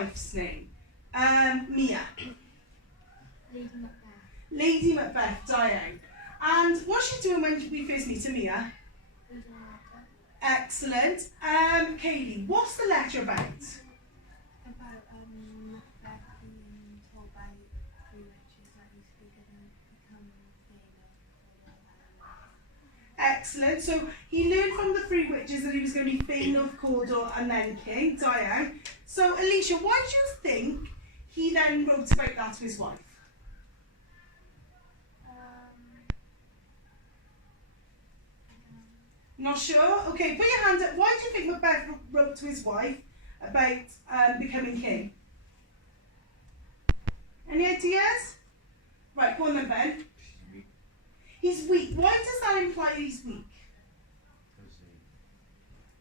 wife's name? Mia. Lady Macbeth. Lady Macbeth, Diane. And what's she doing when we first meet her, Mia? Reading a letter. Excellent. Kaylee, what's the letter about? About Macbeth being told by three witches that he's going to become Excellent. So he learned from the three witches that he was going to be Thane of Cawdor and then King, Diane. So Alicia, why do you think he then wrote about that to his wife? Not sure? Okay, put your hand up. Why do you think Macbeth wrote to his wife about becoming king? Any ideas? Right, go on then, Ben. He's weak. Why does that imply he's weak? Because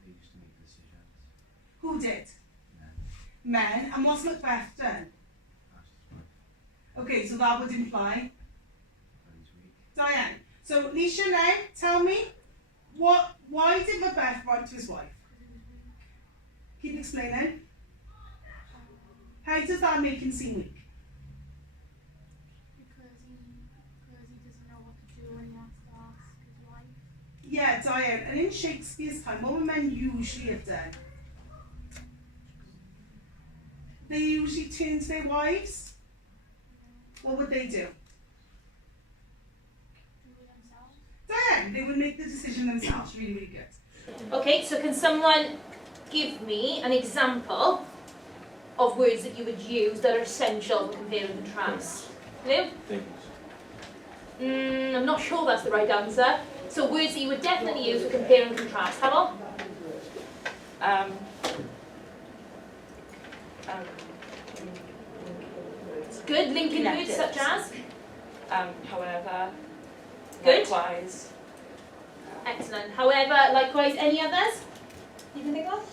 they used to make decisions. Who did? Men. Men. And what's Macbeth done? That's his wife. Okay, so that would imply That he's weak. Diane. So Alicia, now tell me, why did Macbeth write to his wife? Keep explaining. How does that make him seem weak? because he doesn't know what to do when he has to ask his wife. Yeah, Diane. And in Shakespeare's time, what would men usually have done? They usually turn to their wives. What would they do? Do it themselves. Diane, they would make the decision themselves. Really, really good. Okay, so can someone give me an example of words that you would use that are essential for compare and contrast? Lou? Things. I'm not sure that's the right answer. So words that you would definitely use for compare and contrast. How about? Good, linking words such as? However, Good. likewise, Excellent. However, likewise, any others you can think of?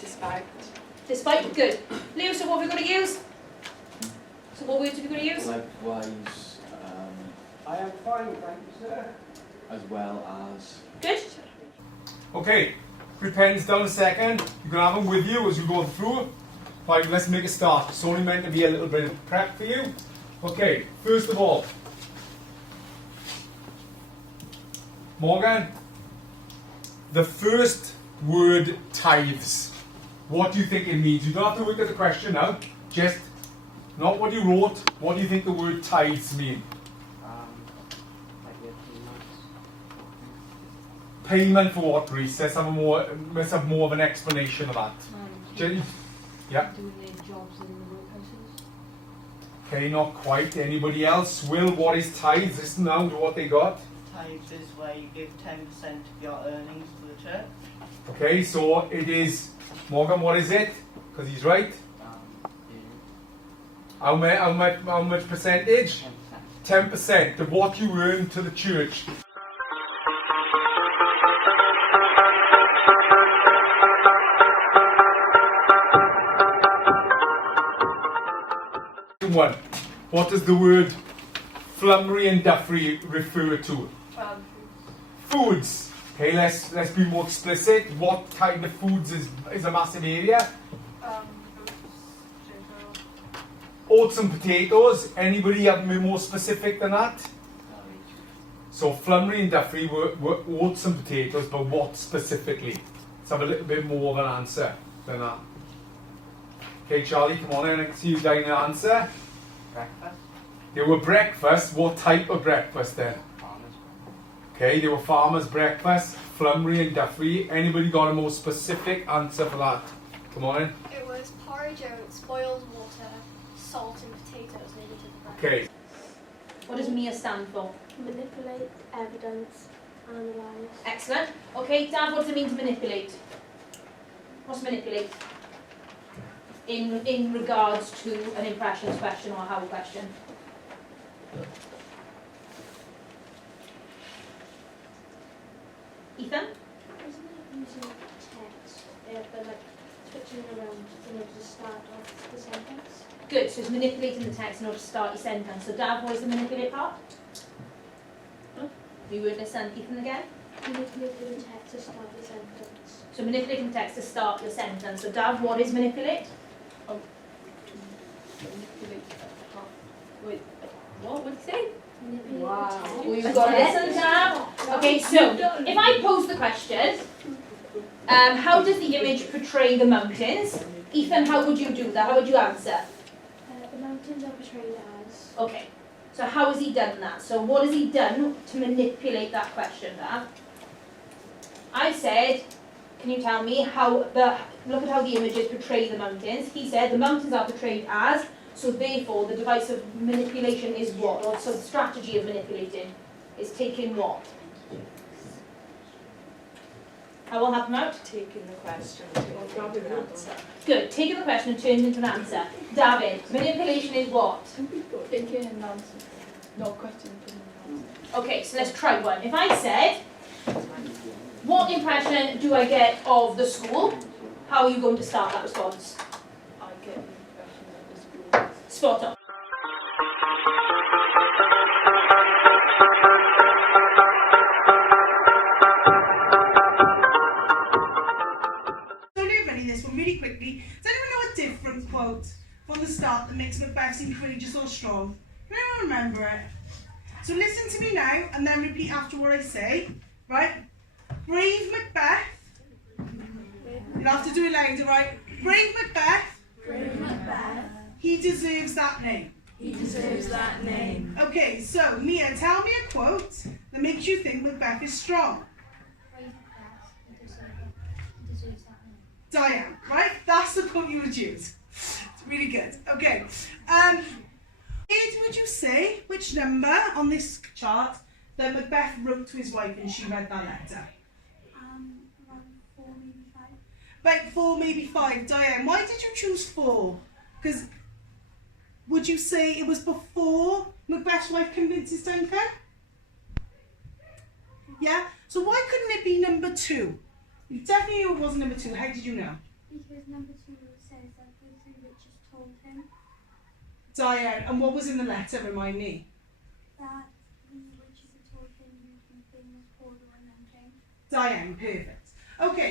despite, Despite, good. Lou, so what have we got to use? So what words have we got to use? Likewise, I am fine, thank you, sir. as well as. Good. Okay, put pens down a second. You can have them with you as you go through. Right, let's make a start. It's only meant to be a little bit of prep for you. Okay, first of all, Morgan, the first word tithes. What do you think it means? You don't have to look at the question now. Just not what you wrote. What do you think the word tithes mean? Like Payment for what, Reese? Let's have more of an explanation of that. Jenny? Yeah. Doing their jobs in the workhouses. Okay, not quite. Anybody else? Will, what is tithes? Listen now to what they got. Tithes is where you give 10% of your earnings to the church. Okay, so it is. Morgan, what is it? Because he's right. How much percentage? 10% of what you earn to the church. One. What does the word flummery and duffery refer to? Foods. Okay, let's be more explicit. What kind of foods is a massive area? Oats and potatoes. Anybody have me more specific than that? So flummery and duffery were oats and potatoes, but what specifically? Let's have a little bit more of an answer than that. Okay, Charlie, come on in. I can see you down an answer. Breakfast. They were breakfast. What type of breakfast then? Farmers. Okay, they were farmers' breakfast, flummery and duffery. Anybody got a more specific answer for that? Come on in. It was porridge, oats, boiled water, salt and potatoes needed to the bread. Okay. What does MIA stand for? Manipulate, evidence, analyse. Excellent. Okay, Dad, what does it mean to manipulate? What's manipulate? In regards to an impressions question or a how question? Ethan? Isn't it using text, but like switching it around in order to start off the sentence? Good, so it's manipulating the text in order to start your sentence. So Dad, what is the manipulate part? You word listen, Ethan again? Manipulating text to start the sentence. So manipulating text to start your sentence. So Dav, what is manipulate? Manipulate. Wait, what did you say? Manipulating Wow. text. Well, you've got it. Listen, Dav. Okay, so if I pose the question, how does the image portray the mountains? Ethan, how would you do that? How would you answer? The mountains are portrayed as. Okay, so how has he done that? So what has he done to manipulate that question, Dav? I said, can you tell me look at how the images portray the mountains. He said the mountains are portrayed as, so therefore the device of manipulation is what? Or so the strategy of manipulating is taking what? How will help him out? Taking the question, turning it into an answer. Good, taking the question and turning it into an answer. David, manipulation is what? Taking an answer. No question, turning an answer. Okay, so let's try one. If I said, what impression do I get of the school? How are you going to start that response? I get the impression that the school is Spot on. So everybody, this one really quickly. Does anyone know a different quote from the start that makes Macbeth seem courageous or strong? Can anyone remember it? So listen to me now and then repeat after what I say. Right? Brave Macbeth. You'll have to do it louder, right? Brave Macbeth. Brave Macbeth. He deserves that name. He deserves that name. Okay, so Mia, tell me a quote that makes you think Macbeth is strong. Brave Macbeth. He deserves that name. Diane, right? That's the quote you would use. It's really good. Okay. Would you say which number on this chart that Macbeth wrote to his wife and she read that letter? Around 4, maybe 5. About 4, maybe 5. Diane, why did you choose 4? Because would you say it was before Macbeth's wife convinces Duncan? Yeah? So why couldn't it be number 2? You definitely knew it wasn't number 2. How did you know? Because number 2 says that the three witches told him Diane, and what was in the letter? Remind me. that the witches had told him you'd be famous for the one and Jane. Diane, perfect. Okay.